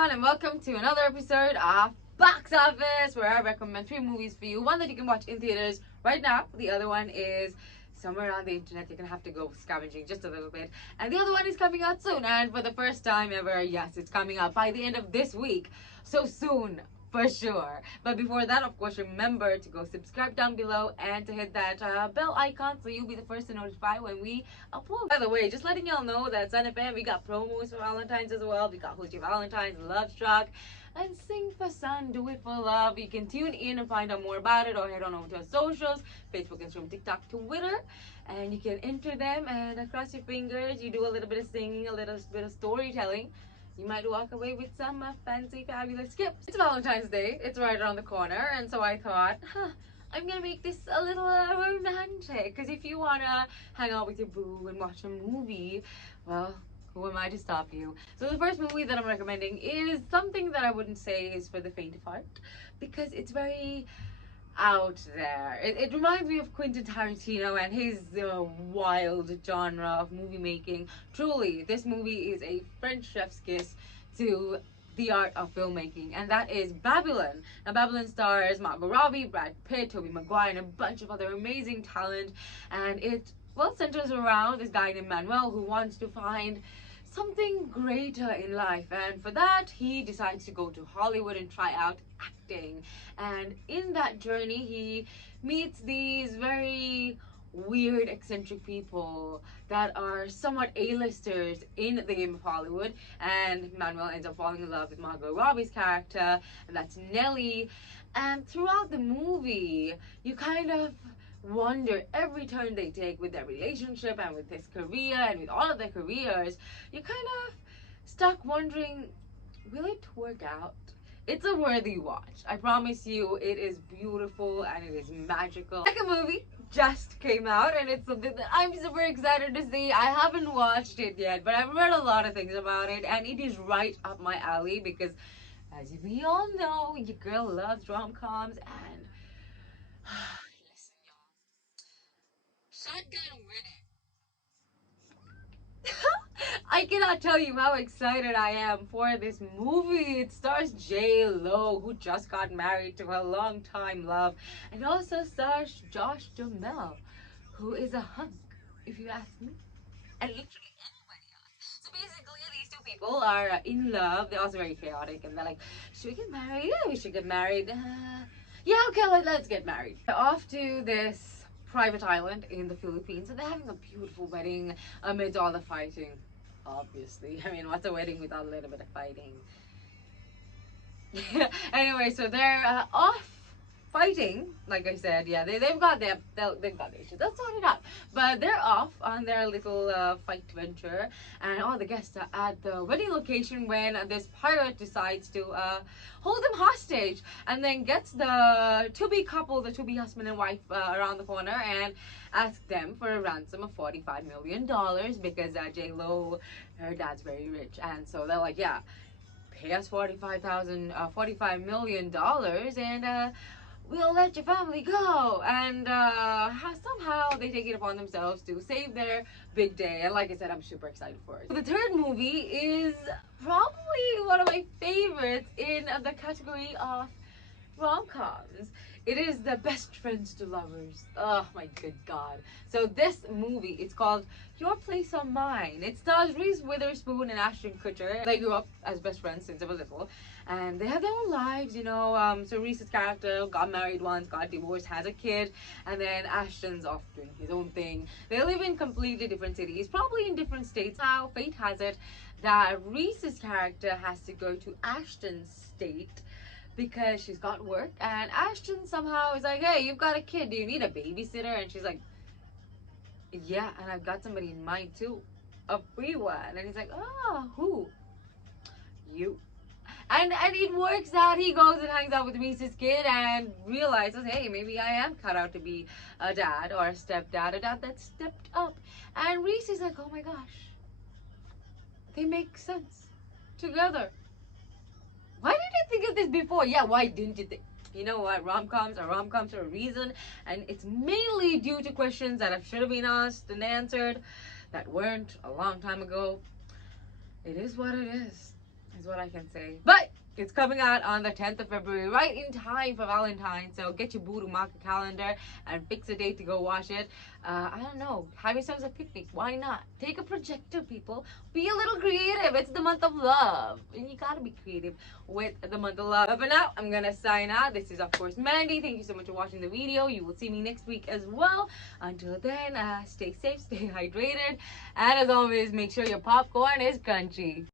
everyone, and welcome to another episode of Box Office, where I recommend 3 movies for you. One that you can watch in theaters right now. The other one is somewhere on the internet. You're gonna have to go scavenging just a little bit. And the other one is coming out soon. And for the first time ever, yes, it's coming out by the end of this week. So soon. For sure. But before that, of course, remember to go subscribe down below and to hit that bell icon so you'll be the first to notify when we upload. By the way, just letting y'all know that Sun FM, we got promos for Valentine's as well. We got Who's Your Valentine's, Love Struck, and Sing for Sun, Do It for Love. You can tune in and find out more about it or head on over to our socials, Facebook, Instagram, TikTok, Twitter, and you can enter them and cross your fingers. You do a little bit of singing, a little bit of storytelling. You might walk away with some fancy, fabulous gifts. It's Valentine's Day. It's right around the corner. And so I thought, I'm going to make this a little romantic. Because if you want to hang out with your boo and watch a movie, well, who am I to stop you? So the first movie that I'm recommending is something that I wouldn't say is for the faint of heart. Because it's very out there. It reminds me of Quentin Tarantino and his wild genre of movie making. Truly, this movie is a French chef's kiss to the art of filmmaking, and that is Babylon. Now, Babylon stars Margot Robbie, Brad Pitt, Tobey Maguire, and a bunch of other amazing talent, and it centers around this guy named Manuel who wants to find something greater in life, and for that he decides to go to Hollywood and try out acting. And in that journey he meets these very weird, eccentric people that are somewhat A-listers in the game of Hollywood, and Manuel ends up falling in love with Margot Robbie's character, and that's Nellie. And throughout the movie you kind of wonder every turn they take with their relationship and with his career and with all of their careers. You're kind of stuck wondering, will it work out? It's a worthy watch. I promise you, it is beautiful and it is magical. The second movie just came out and it's something that I'm super excited to see. I haven't watched it yet, but I've read a lot of things about it and it is right up my alley because, as we all know, your girl loves rom-coms and shotgun with it. I cannot tell you how excited I am for this movie. It stars J-Lo, who just got married to her longtime love, and also stars Josh Duhamel, who is a hunk, if you ask me, and literally anybody else. So basically, these two people are in love. They're also very chaotic, and they're like, should we get married? Yeah, we should get married. Yeah, okay, let's get married. They're off to this private island in the Philippines, and they're having a beautiful wedding amid all the fighting. Obviously, I mean, what's a wedding without a little bit of fighting? Anyway, so they're off fighting, like I said. Yeah, they've got their issues. That's not it out. But they're off on their little fight venture, and all the guests are at the wedding location when this pirate decides to hold them hostage, and then gets the to-be couple, the to-be husband and wife, around the corner and asks them for a ransom of $45 million because J-Lo, her dad's very rich, and so they're like, yeah, pay us $45 million and we'll let your family go. And somehow they take it upon themselves to save their big day. And like I said, I'm super excited for it. The third movie is probably one of my favorites in the category of rom-coms. It is the Best Friends to Lovers. Oh my good god. So this movie, it's called Your Place or Mine. It stars Reese Witherspoon and Ashton Kutcher. They grew up as best friends since they were little, and they have their own lives, you know. So Reese's character got married once, got divorced, has a kid, and then Ashton's off doing his own thing. They live in completely different cities, probably in different states. How fate has it that Reese's character has to go to Ashton's state because she's got work, and Ashton somehow is like, hey, you've got a kid, do you need a babysitter? And she's like, yeah, and I've got somebody in mind too, a free one. And he's like, oh, who? You. And it works out. He goes and hangs out with Reese's kid and realizes, hey, maybe I am cut out to be a dad or a stepdad, a dad that stepped up. And Reese is like, oh my gosh, they make sense together. Why did I think of this before? Yeah, why didn't you think? You know what? Rom-coms for a reason. And it's mainly due to questions that should have been asked and answered that weren't a long time ago. It is what it is. is what I can say. But it's coming out on the 10th of February, right in time for Valentine's. So get your boo to mark a calendar and fix a date to go watch it. I don't know. Have yourselves a picnic. Why not? Take a projector, people. Be a little creative. It's the month of love. And you gotta be creative with the month of love. But for now, I'm gonna sign out. This is, of course, Mandy. Thank you so much for watching the video. You will see me next week as well. Until then, stay safe, stay hydrated. And as always, make sure your popcorn is crunchy.